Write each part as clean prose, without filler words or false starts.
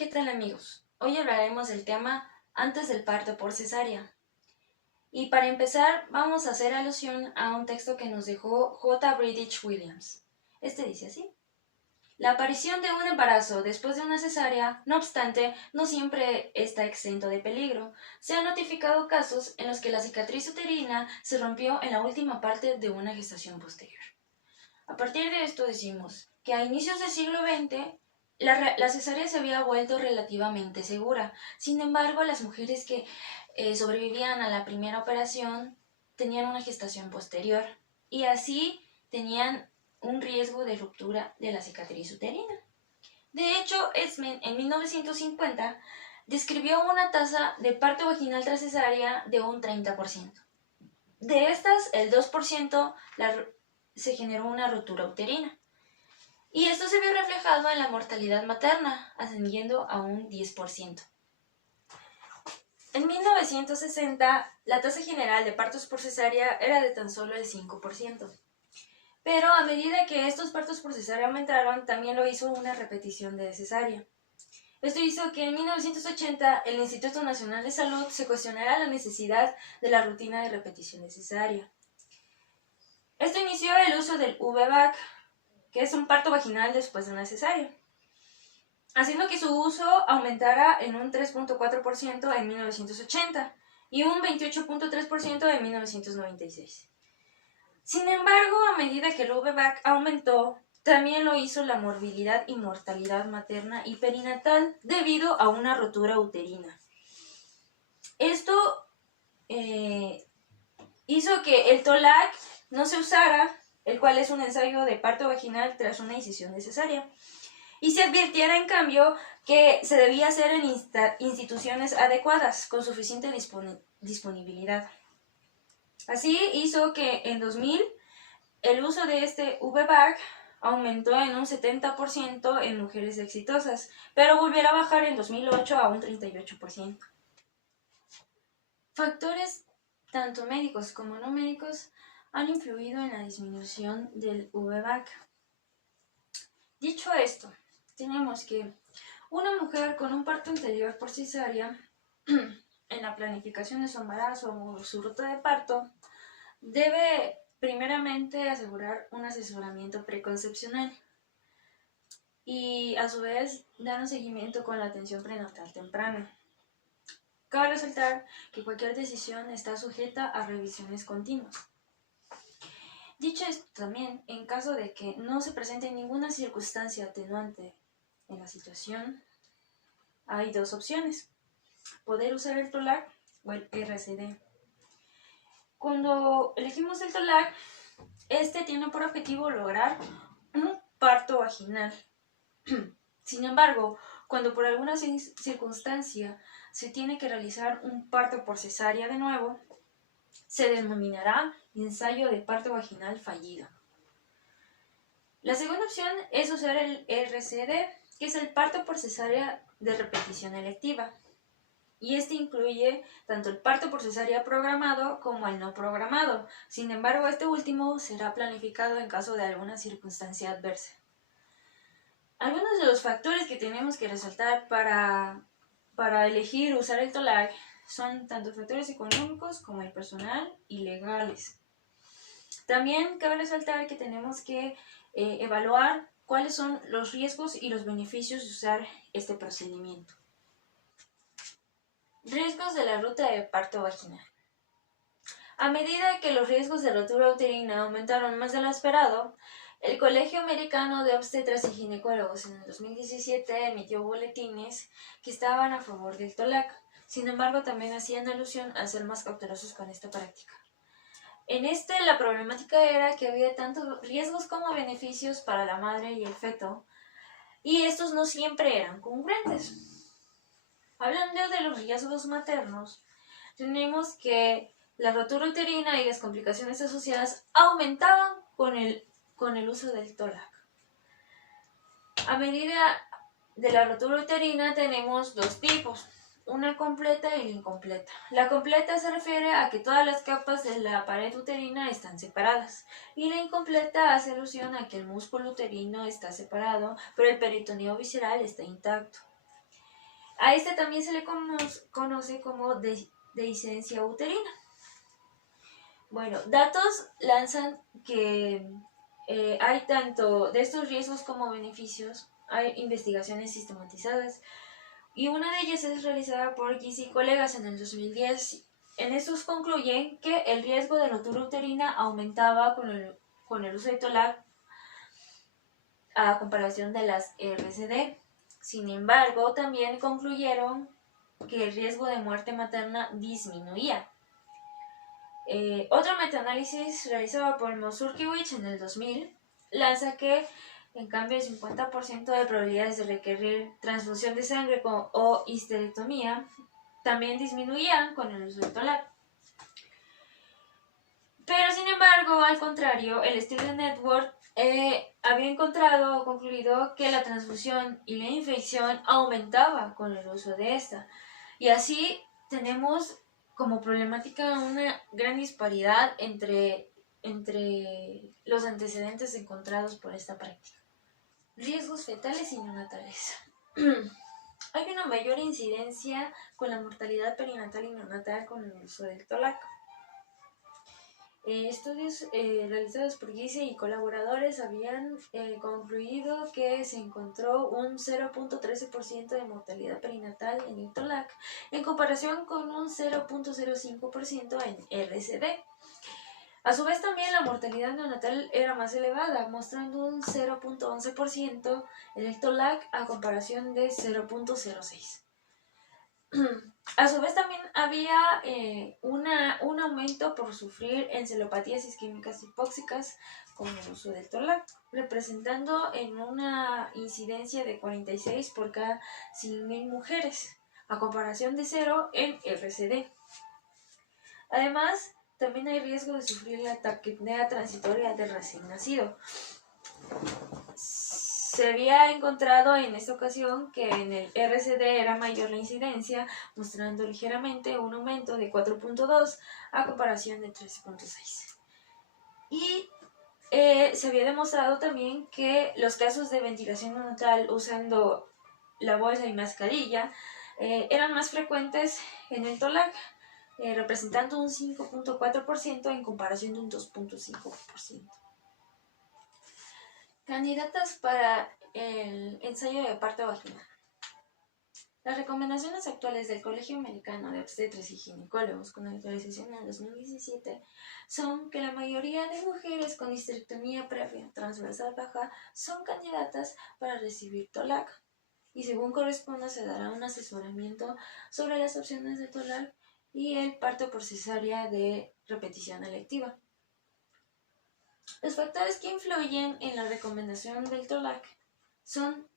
¿Qué tal amigos? Hoy hablaremos del tema antes del parto por cesárea. Y para empezar vamos a hacer alusión a un texto que nos dejó J. British Williams. Este dice así: la aparición de un embarazo después de una cesárea, no obstante, no siempre está exento de peligro. Se han notificado casos en los que la cicatriz uterina se rompió en la última parte de una gestación posterior. A partir de esto decimos que a inicios del siglo XX la cesárea se había vuelto relativamente segura. Sin embargo, las mujeres que sobrevivían a la primera operación tenían una gestación posterior y así tenían un riesgo de ruptura de la cicatriz uterina. De hecho, Esmen en 1950 describió una tasa de parto vaginal tras cesárea de un 30%. De estas, el 2% se generó una ruptura uterina. Y esto se vio reflejado en la mortalidad materna, ascendiendo a un 10%. En 1960, la tasa general de partos por cesárea era de tan solo el 5%. Pero a medida que estos partos por cesárea aumentaron, también lo hizo una repetición de cesárea. Esto hizo que en 1980 el Instituto Nacional de Salud se cuestionara la necesidad de la rutina de repetición de cesárea. Esto inició el uso del VBAC, que es un parto vaginal después de una cesárea, haciendo que su uso aumentara en un 3.4% en 1980 y un 28.3% en 1996. Sin embargo, a medida que el VBAC aumentó, también lo hizo la morbilidad y mortalidad materna y perinatal debido a una rotura uterina. Esto hizo que el TOLAC no se usara, el cual es un ensayo de parto vaginal tras una incisión de cesárea, y se advirtiera en cambio que se debía hacer en instituciones adecuadas, con suficiente disponibilidad. Así hizo que en 2000 el uso de este VBAC aumentó en un 70% en mujeres exitosas, pero volviera a bajar en 2008 a un 38%. Factores tanto médicos como no médicos han influido en la disminución del VBAC. Dicho esto, tenemos que una mujer con un parto anterior por cesárea, en la planificación de su embarazo o su ruta de parto, debe primeramente asegurar un asesoramiento preconcepcional y a su vez dar un seguimiento con la atención prenatal temprana. Cabe resaltar que cualquier decisión está sujeta a revisiones continuas. Dicho esto también, en caso de que no se presente ninguna circunstancia atenuante en la situación, hay dos opciones: poder usar el TOLAC o el RCD. Cuando elegimos el TOLAC, este tiene por objetivo lograr un parto vaginal. Sin embargo, cuando por alguna circunstancia se tiene que realizar un parto por cesárea de nuevo, se denominará ensayo de parto vaginal fallido. La segunda opción es usar el RCD, que es el parto por cesárea de repetición electiva. Y este incluye tanto el parto por cesárea programado como el no programado. Sin embargo, este último será planificado en caso de alguna circunstancia adversa. Algunos de los factores que tenemos que resaltar para elegir usar el TOLAC son tanto factores económicos como el personal y legales. También cabe resaltar que tenemos que evaluar cuáles son los riesgos y los beneficios de usar este procedimiento. Riesgos de la ruta de parto vaginal. A medida que los riesgos de rotura uterina aumentaron más de lo esperado, el Colegio Americano de Obstetras y Ginecólogos en el 2017 emitió boletines que estaban a favor del TOLAC. Sin embargo, también hacían alusión a ser más cautelosos con esta práctica. En la problemática era que había tanto riesgos como beneficios para la madre y el feto, y estos no siempre eran congruentes. Hablando de los riesgos maternos, tenemos que la rotura uterina y las complicaciones asociadas aumentaban con el uso del TOLAC. A medida de la rotura uterina tenemos dos tipos: una completa y la incompleta. La completa se refiere a que todas las capas de la pared uterina están separadas, y la incompleta hace alusión a que el músculo uterino está separado, pero el peritoneo visceral está intacto. A este también se le conoce como dehiscencia uterina. Bueno, datos lanzan que hay tanto de estos riesgos como beneficios, hay investigaciones sistematizadas y una de ellas es realizada por Gies y colegas en el 2010. En estos concluyen que el riesgo de rotura uterina aumentaba con el uso de TOLAC a comparación de las RCD. Sin embargo, también concluyeron que el riesgo de muerte materna disminuía. Otro metaanálisis realizado por Mosurkiewicz en el 2000 lanza que, en cambio, el 50% de probabilidades de requerir transfusión de sangre o histerectomía también disminuían con el uso de TOLAC. Pero, sin embargo, al contrario, el estudio Network había encontrado o concluido que la transfusión y la infección aumentaba con el uso de esta. Y así tenemos como problemática una gran disparidad entre los antecedentes encontrados por esta práctica. Riesgos fetales y neonatales. Hay una mayor incidencia con la mortalidad perinatal y neonatal con el uso del TOLAC. Estudios realizados por Gies y colaboradores habían concluido que se encontró un 0.13% de mortalidad perinatal en el TOLAC en comparación con un 0.05% en RCD. A su vez también la mortalidad neonatal era más elevada, mostrando un 0.11% en el TOLAC a comparación de 0.06%. A su vez también había un aumento por sufrir encelopatías isquémicas hipóxicas con el uso del TOLAC, representando en una incidencia de 46 por cada 100.000 mujeres, a comparación de 0 en RCD. Además, también hay riesgo de sufrir la taquipnea transitoria del recién nacido. Se había encontrado en esta ocasión que en el RCD era mayor la incidencia, mostrando ligeramente un aumento de 4.2 a comparación de 3.6. Y se había demostrado también que los casos de ventilación neonatal usando la bolsa y mascarilla eran más frecuentes en el TOLAC, representando un 5.4% en comparación de un 2.5%. Candidatas para el ensayo de parto vaginal. Las recomendaciones actuales del Colegio Americano de Obstetras y Ginecólogos, con actualización en 2017, son que la mayoría de mujeres con histerectomía previa transversal baja son candidatas para recibir TOLAC, y según corresponda se dará un asesoramiento sobre las opciones de TOLAC y el parto por cesárea de repetición electiva. Los factores que influyen en la recomendación del TOLAC son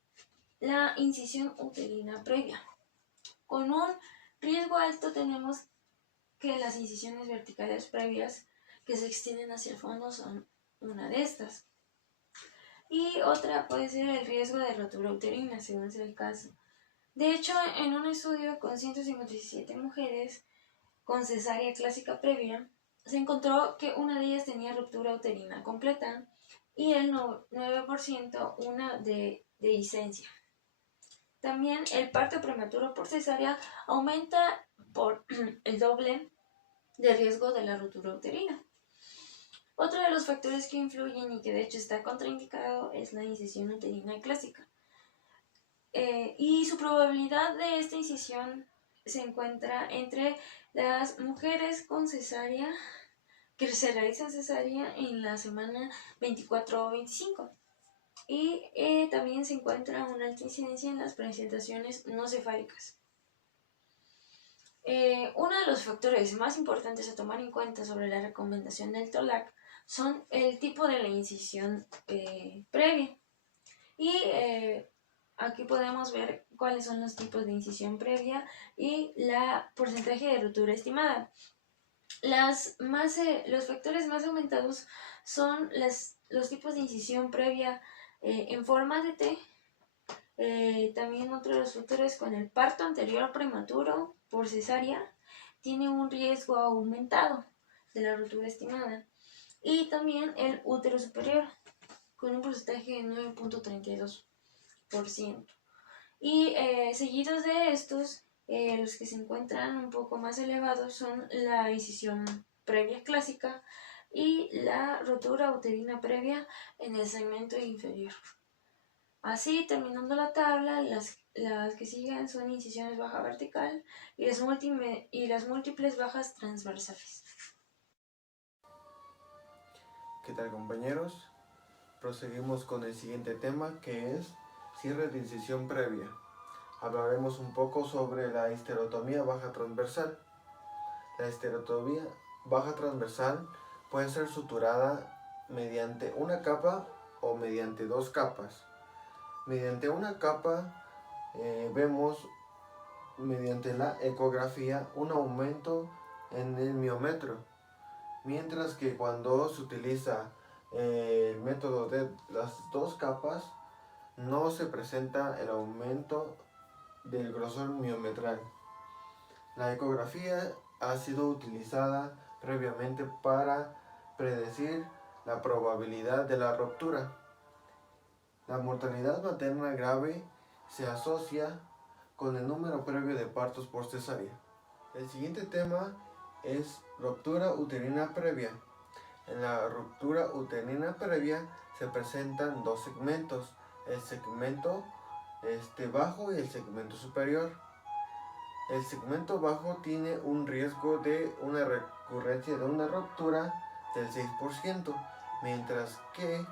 la incisión uterina previa. Con un riesgo alto tenemos que las incisiones verticales previas que se extienden hacia el fondo son una de estas. Y otra puede ser el riesgo de rotura uterina, según sea el caso. De hecho, en un estudio con 157 mujeres con cesárea clásica previa, se encontró que una de ellas tenía ruptura uterina completa y el 9% una de dehiscencia. También el parto prematuro por cesárea aumenta por el doble de riesgo de la ruptura uterina. Otro de los factores que influyen y que de hecho está contraindicado es la incisión uterina clásica. Y su probabilidad de esta incisión se encuentra entre las mujeres con cesárea que se realizan cesárea en la semana 24 o 25. Y también se encuentra una alta incidencia en las presentaciones no cefálicas. Uno de los factores más importantes a tomar en cuenta sobre la recomendación del TOLAC son el tipo de la incisión previa. Y aquí podemos ver cuáles son los tipos de incisión previa y la porcentaje de rotura estimada. Los factores más aumentados son los tipos de incisión previa en forma de T. También otro de los factores con el parto anterior prematuro por cesárea tiene un riesgo aumentado de la rotura estimada. Y también el útero superior con un porcentaje de 9.32%. Y seguidos de estos, los que se encuentran un poco más elevados son la incisión previa clásica y la rotura uterina previa en el segmento inferior. Así, terminando la tabla, las que siguen son incisiones baja vertical y las múltiples bajas transversales. ¿Qué tal, compañeros? Proseguimos con el siguiente tema, que es cierre de incisión previa. Hablaremos un poco sobre la histerotomía baja transversal. La histerotomía baja transversal puede ser suturada mediante una capa o mediante dos capas. Mediante una capa vemos mediante la ecografía un aumento en el miómetro, mientras que cuando se utiliza el método de las dos capas no se presenta el aumento del grosor miometral. La ecografía ha sido utilizada previamente para predecir la probabilidad de la ruptura. La mortalidad materna grave se asocia con el número previo de partos por cesárea. El siguiente tema es ruptura uterina previa. En la ruptura uterina previa se presentan dos segmentos, el segmento bajo y el segmento superior. El segmento bajo tiene un riesgo de una recurrencia de una ruptura del 6%, mientras que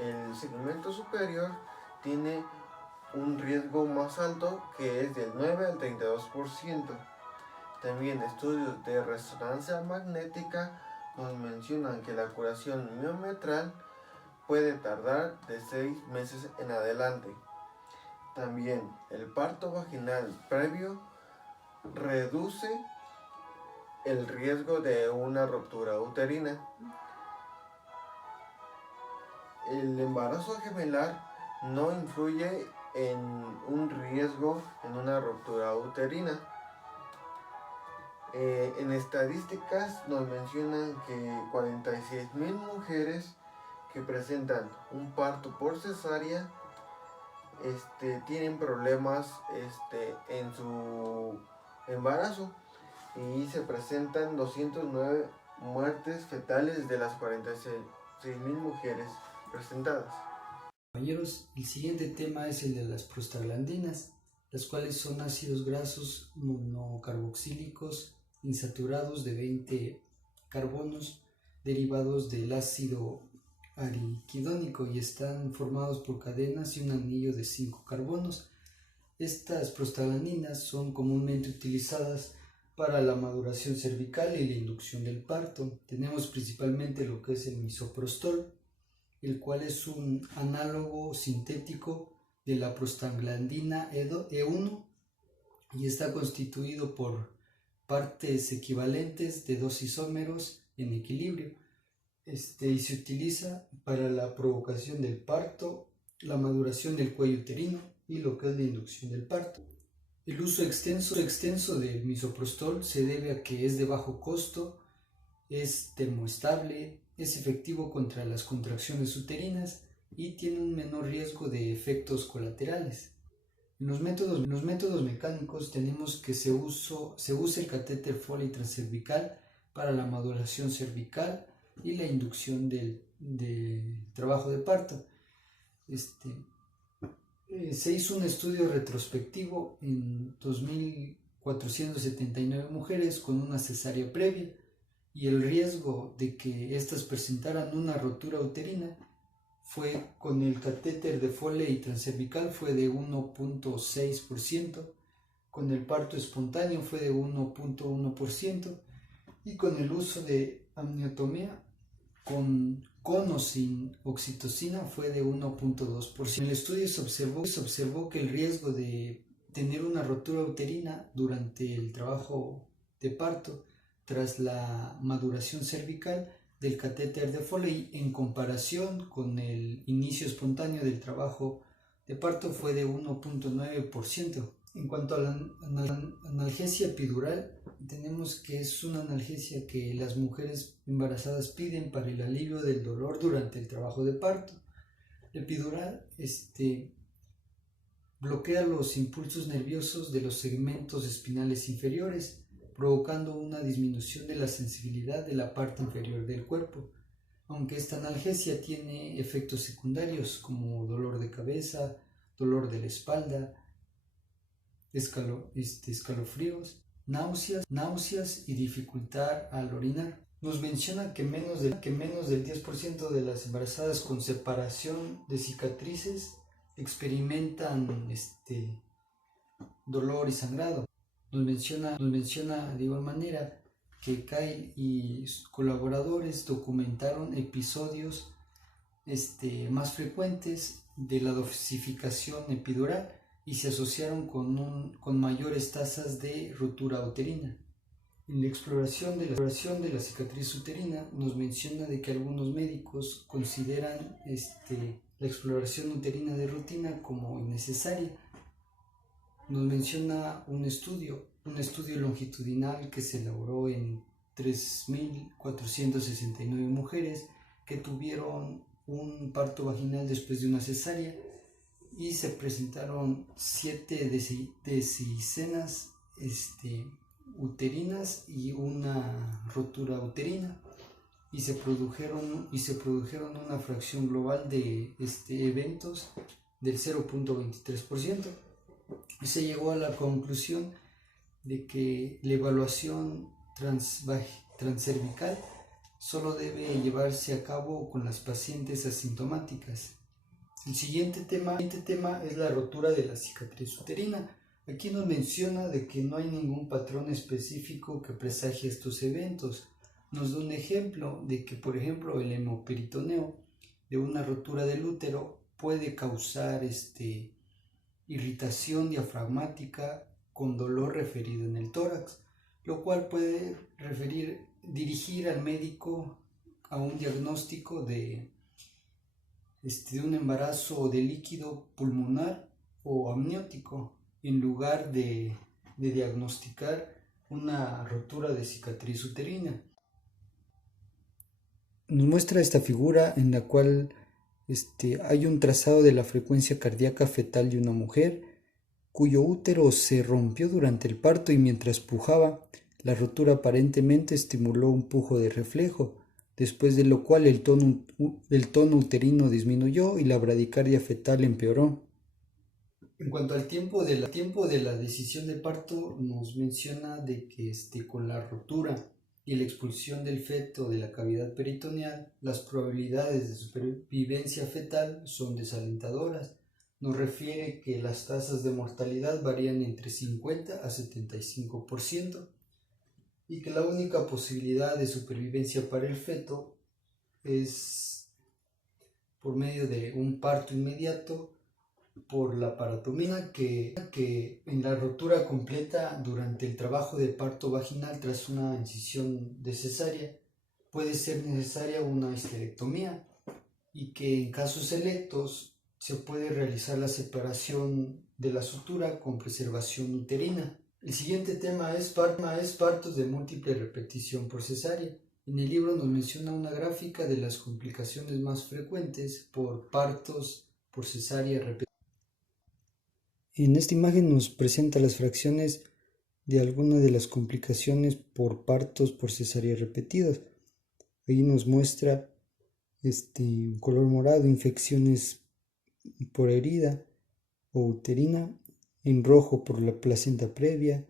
el segmento superior tiene un riesgo más alto, que es del 9 al 32%. También estudios de resonancia magnética nos mencionan que la curación miometral puede tardar de 6 meses en adelante. También el parto vaginal previo reduce el riesgo de una ruptura uterina. El embarazo gemelar no influye en un riesgo en una ruptura uterina. En estadísticas nos mencionan que 46,000 mujeres que presentan un parto por cesárea tienen problemas en su embarazo, y se presentan 209 muertes fetales de las 46,000 mujeres presentadas. Compañeros, el siguiente tema es el de las prostaglandinas, las cuales son ácidos grasos monocarboxílicos insaturados de 20 carbonos derivados del ácido araquidónico y están formados por cadenas y un anillo de 5 carbonos. Estas prostaglandinas son comúnmente utilizadas para la maduración cervical y la inducción del parto. Tenemos principalmente lo que es el misoprostol, el cual es un análogo sintético de la prostaglandina E1 y está constituido por partes equivalentes de dos isómeros en equilibrio. Y se utiliza para la provocación del parto, la maduración del cuello uterino y lo que es la inducción del parto. El uso extenso del misoprostol se debe a que es de bajo costo, es termoestable, es efectivo contra las contracciones uterinas y tiene un menor riesgo de efectos colaterales. En los métodos mecánicos tenemos que se usa el catéter Foley transcervical para la maduración cervical y la inducción del trabajo de parto. Se hizo un estudio retrospectivo en 2.479 mujeres con una cesárea previa, y el riesgo de que éstas presentaran una rotura uterina fue con el catéter de Foley transcervical fue de 1.6%, con el parto espontáneo fue de 1.1% y con el uso de amniotomía con o sin oxitocina fue de 1.2%. En el estudio se observó que el riesgo de tener una rotura uterina durante el trabajo de parto tras la maduración cervical del catéter de Foley en comparación con el inicio espontáneo del trabajo de parto fue de 1.9%. En cuanto a la analgesia epidural, tenemos que es una analgesia que las mujeres embarazadas piden para el alivio del dolor durante el trabajo de parto. El epidural bloquea los impulsos nerviosos de los segmentos espinales inferiores, provocando una disminución de la sensibilidad de la parte inferior del cuerpo. Aunque esta analgesia tiene efectos secundarios como dolor de cabeza, dolor de la espalda, escalofríos, náuseas y dificultad al orinar. Nos menciona que menos del 10% de las embarazadas con separación de cicatrices experimentan dolor y sangrado. Nos menciona de igual manera que Kyle y sus colaboradores documentaron episodios más frecuentes de la dosificación epidural y se asociaron con mayores tasas de rotura uterina. En la exploración de la cicatriz uterina nos menciona de que algunos médicos consideran la exploración uterina de rutina como innecesaria. Nos menciona un estudio longitudinal que se elaboró en 3.469 mujeres que tuvieron un parto vaginal después de una cesárea y se presentaron 7 descisenas uterinas y una rotura uterina y se produjeron una fracción global de eventos del 0.23%. Y se llegó a la conclusión de que la evaluación transcervical solo debe llevarse a cabo con las pacientes asintomáticas. El siguiente tema es la rotura de la cicatriz uterina. Aquí nos menciona de que no hay ningún patrón específico que presagie estos eventos. Nos da un ejemplo de que, por ejemplo, el hemoperitoneo de una rotura del útero puede causar irritación diafragmática con dolor referido en el tórax, lo cual puede dirigir al médico a un diagnóstico de un embarazo de líquido pulmonar o amniótico, en lugar de diagnosticar una rotura de cicatriz uterina. Nos muestra esta figura en la cual hay un trazado de la frecuencia cardíaca fetal de una mujer cuyo útero se rompió durante el parto y mientras pujaba, la rotura aparentemente estimuló un pujo de reflejo, después de lo cual el tono uterino disminuyó y la bradicardia fetal empeoró. En cuanto al tiempo de la decisión de parto, nos menciona de que con la rotura y la expulsión del feto de la cavidad peritoneal, las probabilidades de supervivencia fetal son desalentadoras. Nos refiere que las tasas de mortalidad varían entre 50 a 75% y que la única posibilidad de supervivencia para el feto es por medio de un parto inmediato por la paratomía, que en la rotura completa durante el trabajo de parto vaginal tras una incisión de cesárea puede ser necesaria una histerectomía y que en casos selectos se puede realizar la separación de la sutura con preservación uterina. El siguiente tema es partos de múltiple repetición por cesárea. En el libro nos menciona una gráfica de las complicaciones más frecuentes por partos por cesárea repetida. En esta imagen nos presenta las fracciones de algunas de las complicaciones por partos por cesárea repetidas. Ahí nos muestra en color morado infecciones por herida o uterina, en rojo por la placenta previa,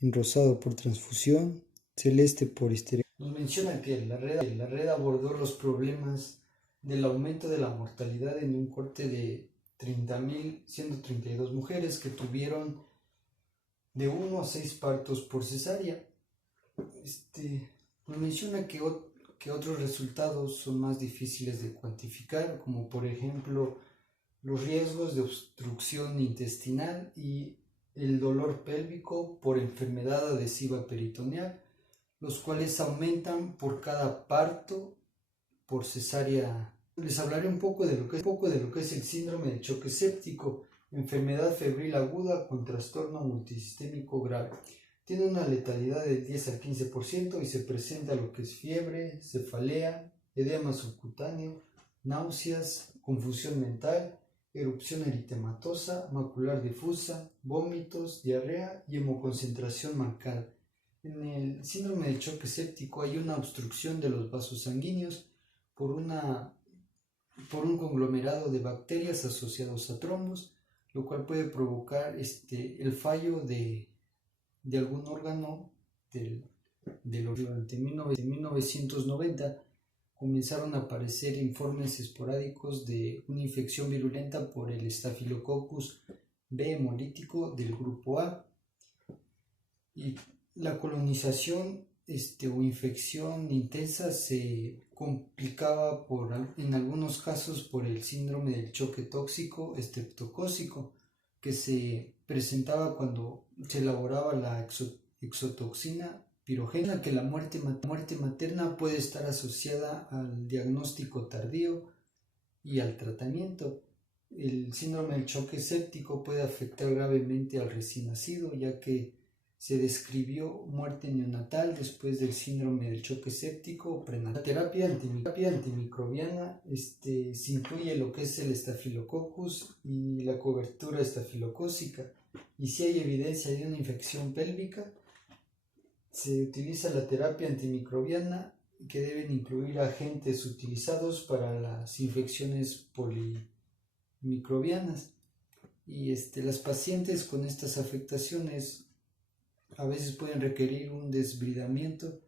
en rosado por transfusión, celeste por histerectomía. Nos menciona que la red abordó los problemas del aumento de la mortalidad en un corte de 30.132 mujeres que tuvieron de 1 a 6 partos por cesárea. Nos menciona que otros resultados son más difíciles de cuantificar, como por ejemplo los riesgos de obstrucción intestinal y el dolor pélvico por enfermedad adhesiva peritoneal, los cuales aumentan por cada parto por cesárea. Les hablaré un poco de lo que es el síndrome del choque séptico, enfermedad febril aguda con trastorno multisistémico grave. Tiene una letalidad de 10 al 15% y se presenta lo que es fiebre, cefalea, edema subcutáneo, náuseas, confusión mental erupción eritematosa, macular difusa, vómitos, diarrea y hemoconcentración marcada. En el síndrome del choque séptico hay una obstrucción de los vasos sanguíneos por un conglomerado de bacterias asociados a trombos, lo cual puede provocar el fallo de algún órgano del órgano. Durante 1990 comenzaron a aparecer informes esporádicos de una infección virulenta por el Staphylococcus B hemolítico del grupo A, y la colonización o infección intensa se complicaba en algunos casos por el síndrome del choque tóxico estreptocócico, que se presentaba cuando se elaboraba la exotoxina pirogénica. Que la muerte materna puede estar asociada al diagnóstico tardío y al tratamiento. El síndrome del choque séptico puede afectar gravemente al recién nacido, ya que se describió muerte neonatal después del síndrome del choque séptico prenatal. La terapia antimicrobiana se incluye lo que es el estafilococcus y la cobertura estafilocócica, y si hay evidencia de una infección pélvica, se utiliza la terapia antimicrobiana, que deben incluir agentes utilizados para las infecciones polimicrobianas. Y las pacientes con estas afectaciones a veces pueden requerir un desbridamiento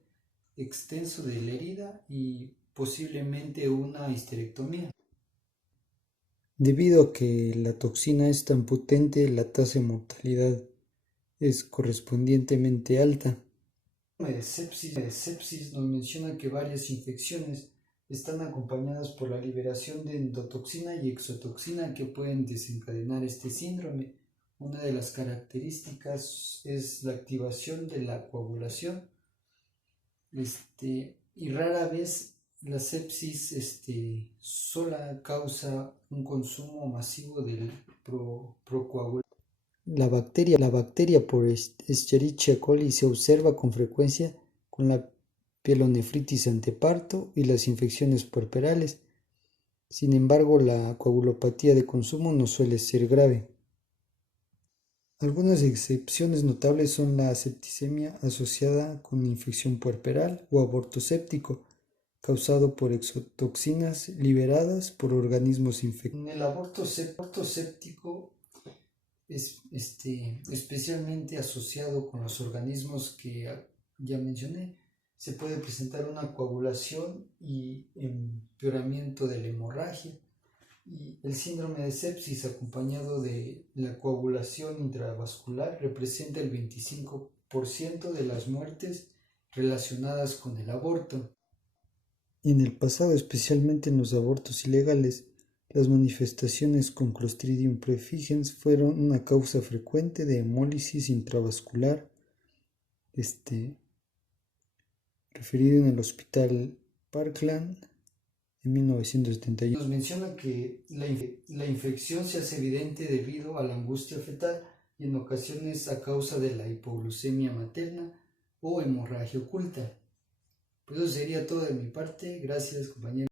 extenso de la herida y posiblemente una histerectomía. Debido a que la toxina es tan potente, la tasa de mortalidad es correspondientemente alta. El síndrome de sepsis nos menciona que varias infecciones están acompañadas por la liberación de endotoxina y exotoxina que pueden desencadenar este síndrome. Una de las características es la activación de la coagulación, y rara vez la sepsis sola causa un consumo masivo del procoagulante. La bacteria por Escherichia coli se observa con frecuencia con la pielonefritis anteparto y las infecciones puerperales. Sin embargo, la coagulopatía de consumo no suele ser grave. Algunas excepciones notables son la septicemia asociada con infección puerperal o aborto séptico, causado por exotoxinas liberadas por organismos infectados. En el aborto séptico es especialmente asociado con los organismos que ya mencioné, se puede presentar una coagulación y empeoramiento de la hemorragia. Y el síndrome de sepsis acompañado de la coagulación intravascular representa el 25% de las muertes relacionadas con el aborto. En el pasado, especialmente en los abortos ilegales, las manifestaciones con Clostridium perfringens fueron una causa frecuente de hemólisis intravascular, referido en el Hospital Parkland en 1971. Nos menciona que la infección se hace evidente debido a la angustia fetal y en ocasiones a causa de la hipoglucemia materna o hemorragia oculta. Pues eso sería todo de mi parte. Gracias, compañeros.